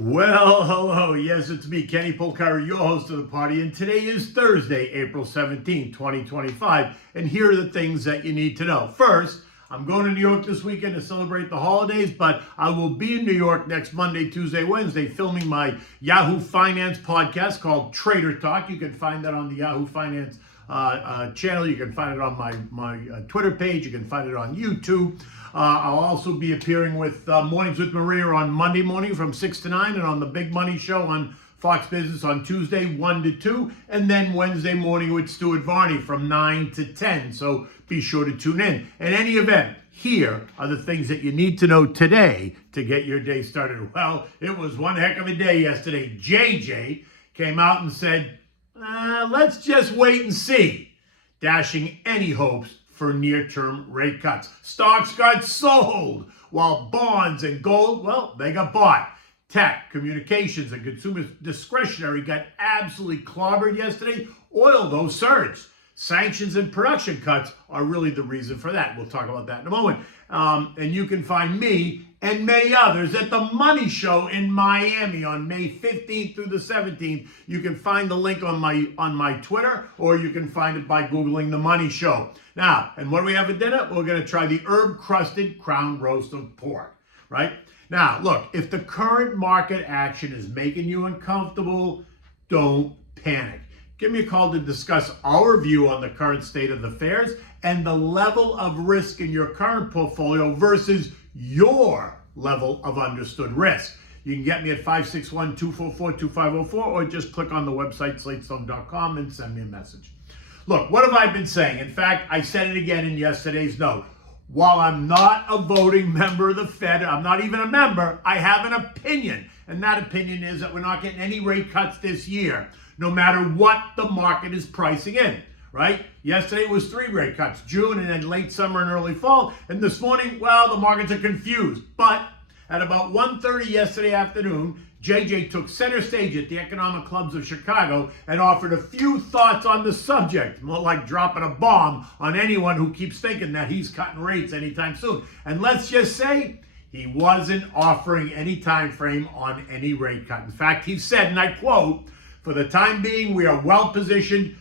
Well, hello. Yes, it's me, Kenny Polcari, your host of the party, and today is Thursday, April 17, 2025, and here are the things that you need to know. First, I'm going to New York this weekend to celebrate the holidays, but I will be in New York next Monday, Tuesday, Wednesday, filming my Yahoo Finance podcast called Trader Talk. You can find that on the Yahoo Finance channel. You can find it on my Twitter page. You can find it on YouTube. I'll also be appearing with Mornings with Maria on Monday morning from 6 to 9 and on the Big Money Show on Fox Business on Tuesday 1 to 2 and then Wednesday morning with Stuart Varney from 9 to 10. So be sure to tune in. In any event, here are the things that you need to know today to get your day started. Well, it was one heck of a day yesterday. JJ came out and said, let's just wait and see, dashing any hopes for near-term rate cuts. Stocks got sold, while bonds and gold, well, they got bought. Tech, communications, and consumer discretionary got absolutely clobbered yesterday. Oil, though, surged. Sanctions and production cuts are really the reason for that. We'll talk about that in a moment. And you can find me and many others at the Money Show in Miami on May 15th through the 17th. You can find the link on my Twitter, or you can find it by Googling the Money Show. Now, and what do we have for dinner? We're going to try the herb-crusted crown roast of pork, right? Now, look, if the current market action is making you uncomfortable, don't panic. Give me a call to discuss our view on the current state of affairs and the level of risk in your current portfolio versus your level of understood risk. You can get me at 561-244-2504 or just click on the website slatestone.com and send me a message. Look, what have I been saying? In fact, I said it again in yesterday's note. While I'm not a voting member of the Fed, I'm not even a member, I have an opinion. And that opinion is that we're not getting any rate cuts this year, no matter what the market is pricing in, right? Yesterday was 3 rate cuts, June and then late summer and early fall. And this morning, well, the markets are confused. But at about 1:30 yesterday afternoon, JJ took center stage at the Economic Clubs of Chicago and offered a few thoughts on the subject, more like dropping a bomb on anyone who keeps thinking that he's cutting rates anytime soon. And let's just say, he wasn't offering any time frame on any rate cut. In fact, he said, and I quote, "For the time being, we are well positioned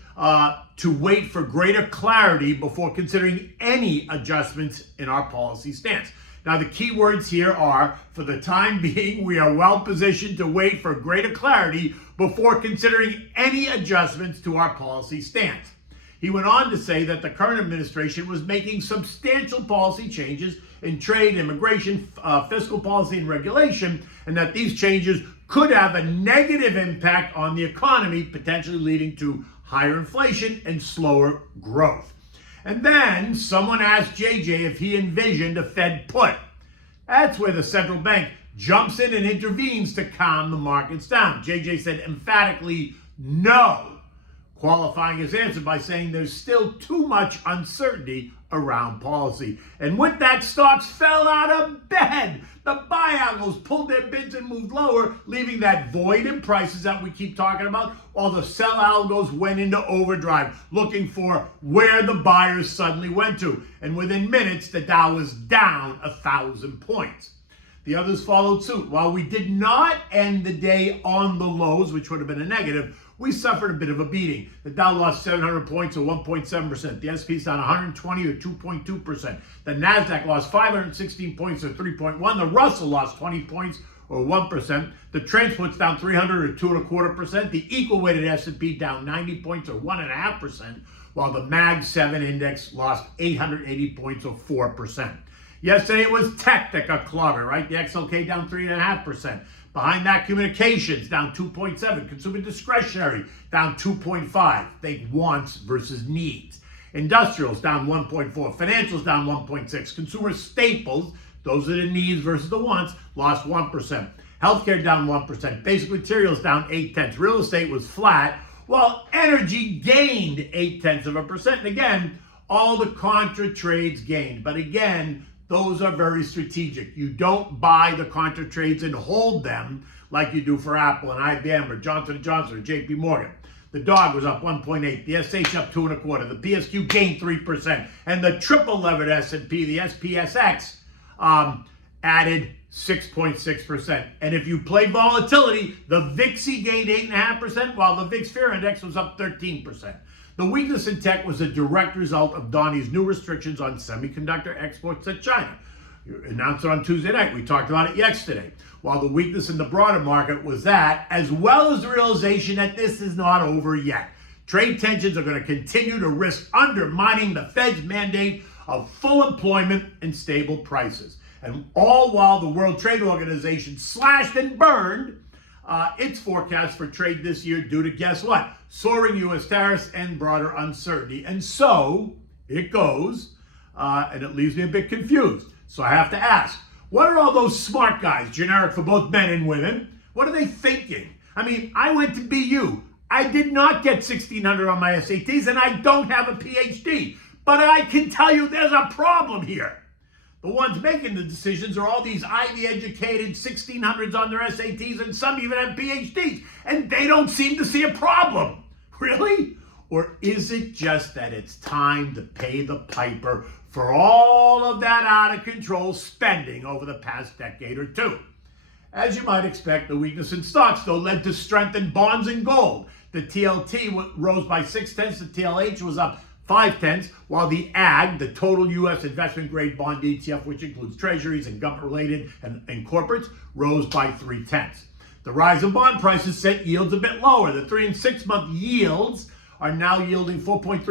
to wait for greater clarity before considering any adjustments in our policy stance." Now, the key words here are, for the time being, we are well positioned to wait for greater clarity before considering any adjustments to our policy stance. He went on to say that the current administration was making substantial policy changes in trade, immigration, fiscal policy, and regulation, and that these changes could have a negative impact on the economy, potentially leading to higher inflation and slower growth. And then someone asked JJ if he envisioned a Fed put. That's where the central bank jumps in and intervenes to calm the markets down. JJ said emphatically no, qualifying his answer by saying there's still too much uncertainty around policy. And with that, stocks fell out of bed. The buy algos pulled their bids and moved lower, leaving that void in prices that we keep talking about, while the sell algos went into overdrive, looking for where the buyers suddenly went to. And within minutes, the Dow was down 1,000 points. The others followed suit. While we did not end the day on the lows, which would have been a negative, we suffered a bit of a beating. The Dow lost 700 points or 1.7%. The S&P's down 120 or 2.2%. The NASDAQ lost 516 points or 3.1%. The Russell lost 20 points or 1%. The transport's down 300 or 2.25%. The equal-weighted S&P down 90 points or 1.5%, while the Mag 7 index lost 880 points or 4%. Yesterday it was tech that got clobbered, right? The XLK down 3.5%. Behind that, communications down 2.7%. Consumer discretionary down 2.5%. Think wants versus needs. Industrials down 1.4%. Financials down 1.6%. Consumer staples, those are the needs versus the wants, lost 1%. Healthcare down 1%. Basic materials down 0.8%. Real estate was flat, while energy gained 0.8%. And again, all the contra trades gained. But again, those are very strategic. You don't buy the contra trades and hold them like you do for Apple and IBM or Johnson & Johnson or JP Morgan. The dog was up 1.8, the SH up 2.25, the PSQ gained 3%, and the triple levered S&P, the SPSX, added 6.6%. And if you play volatility, the VIXY gained 8.5%, while the VIX Fear Index was up 13%. The weakness in tech was a direct result of Donnie's new restrictions on semiconductor exports to China. You announced it on Tuesday night. We talked about it yesterday. While the weakness in the broader market was that, as well as the realization that this is not over yet. Trade tensions are going to continue to risk undermining the Fed's mandate of full employment and stable prices. And all while the World Trade Organization slashed and burned its forecast for trade this year due to, guess what? Soaring U.S. tariffs and broader uncertainty. And so it goes, and it leaves me a bit confused. So I have to ask, what are all those smart guys, generic for both men and women? What are they thinking? I mean, I went to BU. I did not get 1,600 on my SATs, and I don't have a PhD. But I can tell you there's a problem here. The ones making the decisions are all these Ivy-educated 1,600s on their SATs, and some even have PhDs, and they don't seem to see a problem. Really? Or is it just that it's time to pay the piper for all of that out-of-control spending over the past decade or two? As you might expect, the weakness in stocks, though, led to strength in bonds and gold. The TLT rose by 0.6, the TLH was up 0.5, while the AG, the total U.S. investment-grade bond ETF, which includes treasuries and government-related and corporates, rose by 0.3. The rise in bond prices sent yields a bit lower. The 3- and 6-month yields are now yielding 4.3%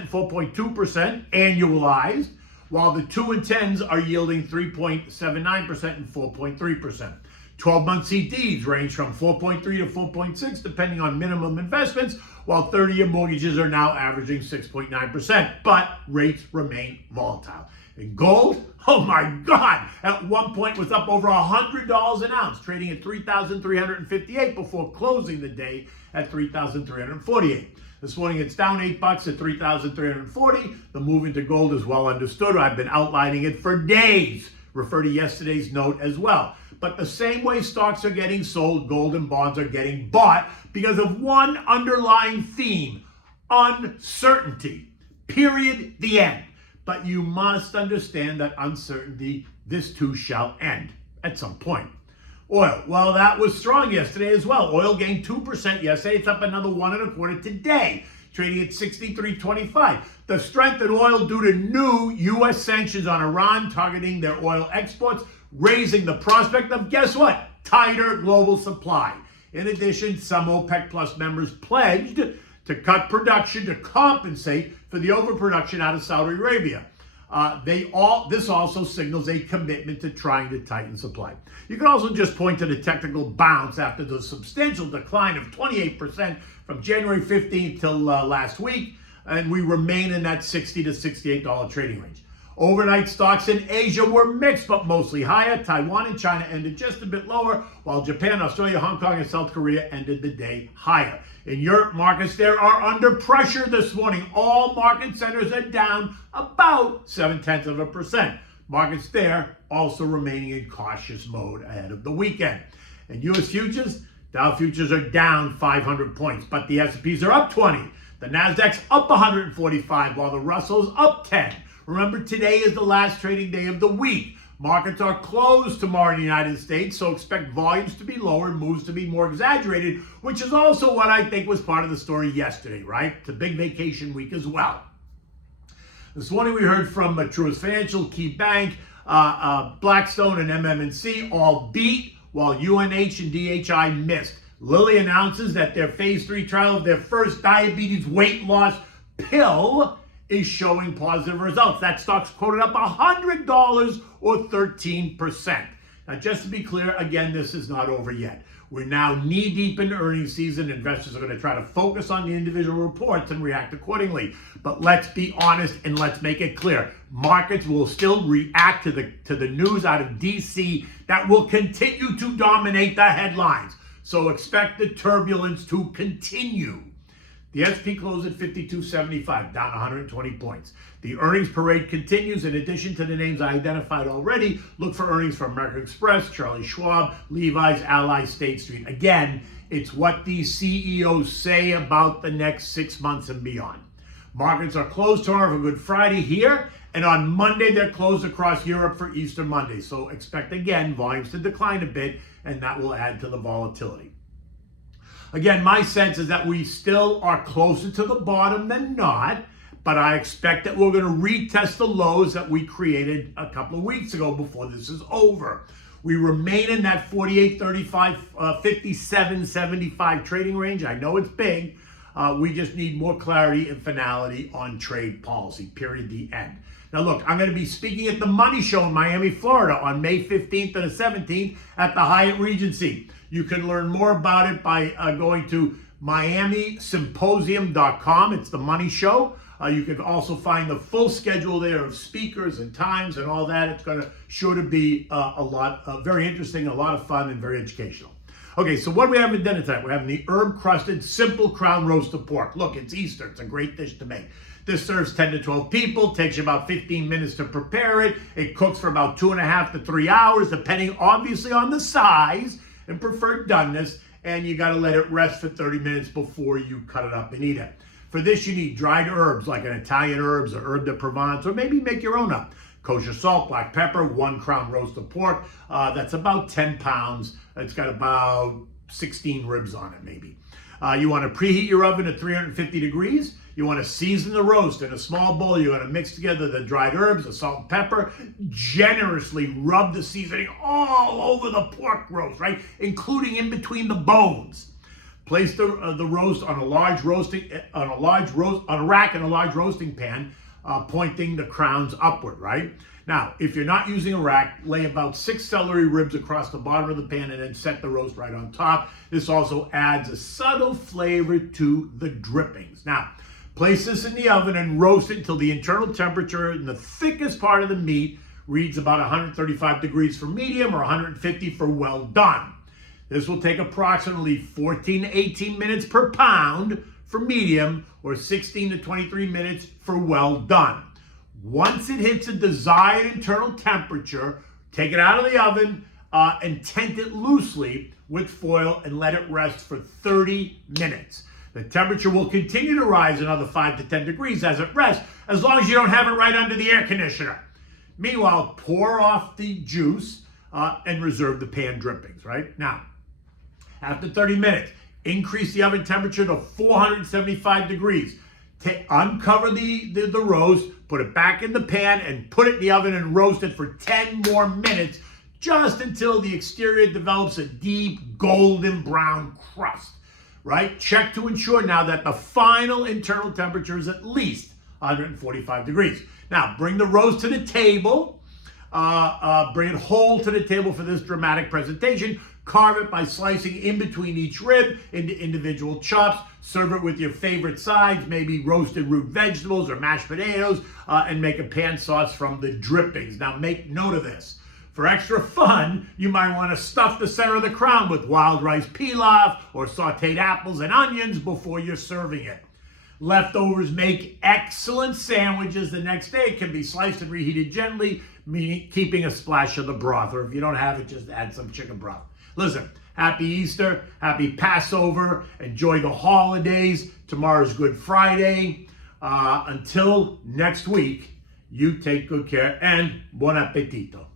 and 4.2% annualized, while the 2 and 10s are yielding 3.79% and 4.3%. 12-month CDs range from 4.3 to 4.6, depending on minimum investments, while 30-year mortgages are now averaging 6.9%, but rates remain volatile. And gold, oh my God, at one point was up over $100 an ounce, trading at $3,358 before closing the day at $3,348. This morning it's down $8 at $3,340. The move into gold is well understood. I've been outlining it for days. Refer to yesterday's note as well. But the same way stocks are getting sold, gold and bonds are getting bought because of one underlying theme: uncertainty. Period. The end. But you must understand that uncertainty, this too shall end at some point. Oil, well, that was strong yesterday as well. Oil gained 2% yesterday. It's up another 1.25 today, trading at 63.25. The strength in oil due to new U.S. sanctions on Iran targeting their oil exports, raising the prospect of, guess what? Tighter global supply. In addition, some OPEC Plus members pledged to cut production to compensate for the overproduction out of Saudi Arabia. This also signals a commitment to trying to tighten supply. You can also just point to the technical bounce after the substantial decline of 28% from January 15th till last week, and we remain in that $60 to $68 trading range. Overnight stocks in Asia were mixed, but mostly higher. Taiwan and China ended just a bit lower, while Japan, Australia, Hong Kong, and South Korea ended the day higher. In Europe, markets there are under pressure this morning. All market centers are down about 0.7%. Markets there also remaining in cautious mode ahead of the weekend. And U.S. futures, Dow futures are down 500 points, but the S&Ps are up 20. The Nasdaq's up 145, while the Russell's up 10. Remember, today is the last trading day of the week. Markets are closed tomorrow in the United States, so expect volumes to be lower and moves to be more exaggerated, which is also what I think was part of the story yesterday, right? It's a big vacation week as well. This morning we heard from Truist Financial, Key Bank, Blackstone, and MM&C all beat, while UNH and DHI missed. Lilly announces that their phase 3 trial of their first diabetes weight loss pill is showing positive results. That stock's quoted up $100 or 13%. Now, just to be clear, again, this is not over yet. We're now knee-deep into earnings season. Investors are going to try to focus on the individual reports and react accordingly. But let's be honest and let's make it clear. Markets will still react to the news out of D.C. that will continue to dominate the headlines. So expect the turbulence to continue. The S&P closed at 52.75, down 120 points. The earnings parade continues. In addition to the names I identified already, look for earnings from American Express, Charlie Schwab, Levi's, Ally, State Street. Again, it's what these CEOs say about the next 6 months and beyond. Markets are closed tomorrow for Good Friday here, and on Monday they're closed across Europe for Easter Monday. So expect again volumes to decline a bit, and that will add to the volatility. Again, my sense is that we still are closer to the bottom than not, but I expect that we're going to retest the lows that we created a couple of weeks ago before this is over. We remain in that 48, 35, 57, 75 trading range. I know it's big. We just need more clarity and finality on trade policy, period, the end. Now look, I'm going to be speaking at the Money Show in Miami, Florida on May 15th and the 17th at the Hyatt Regency. You can learn more about it by going to miamisymposium.com. It's the Money Show. You can also find the full schedule there of speakers and times and all that. It's going to sure to be very interesting, a lot of fun, and very educational. Okay, so what do we have at dinner tonight? We're having the herb crusted simple crown roast of pork. Look, it's Easter. It's a great dish to make. This serves 10 to 12 people, takes you about 15 minutes to prepare it. It cooks for about 2.5 to 3 hours, depending obviously on the size and preferred doneness, and you gotta let it rest for 30 minutes before you cut it up and eat it. For this, you need dried herbs like an Italian herbs or herb de Provence, or maybe make your own up. Kosher salt, black pepper, 1 crown roast of pork. That's about 10 pounds. It's got about 16 ribs on it, maybe. You want to preheat your oven at 350 degrees. You want to season the roast in a small bowl. You want to mix together the dried herbs, the salt and pepper. Generously rub the seasoning all over the pork roast, right? Including in between the bones. Place the roast on a rack in a large roasting pan, pointing the crowns upward, right? Now, if you're not using a rack, lay about 6 celery ribs across the bottom of the pan and then set the roast right on top. This also adds a subtle flavor to the drippings. Now, place this in the oven and roast it until the internal temperature in the thickest part of the meat reads about 135 degrees for medium or 150 for well done. This will take approximately 14 to 18 minutes per pound for medium or 16 to 23 minutes for well done. Once it hits a desired internal temperature, take it out of the oven and tent it loosely with foil and let it rest for 30 minutes. The temperature will continue to rise another 5 to 10 degrees as it rests, as long as you don't have it right under the air conditioner. Meanwhile, pour off the juice and reserve the pan drippings, right? Now, after 30 minutes, increase the oven temperature to 475 degrees. Uncover the roast, put it back in the pan, and put it in the oven and roast it for 10 more minutes, just until the exterior develops a deep golden brown crust, right? Check to ensure now that the final internal temperature is at least 145 degrees. Now, bring the roast to the table. Bring it whole to the table for this dramatic presentation. Carve it by slicing in between each rib into individual chops. Serve it with your favorite sides, maybe roasted root vegetables or mashed potatoes, and make a pan sauce from the drippings. Now make note of this. For extra fun, you might want to stuff the center of the crown with wild rice pilaf or sauteed apples and onions before you're serving it. Leftovers make excellent sandwiches the next day. It can be sliced and reheated gently, meaning keeping a splash of the broth, or if you don't have it, just add some chicken broth. Listen, happy Easter, happy Passover, enjoy the holidays. Tomorrow's Good Friday. Until next week, you take good care and buon appetito.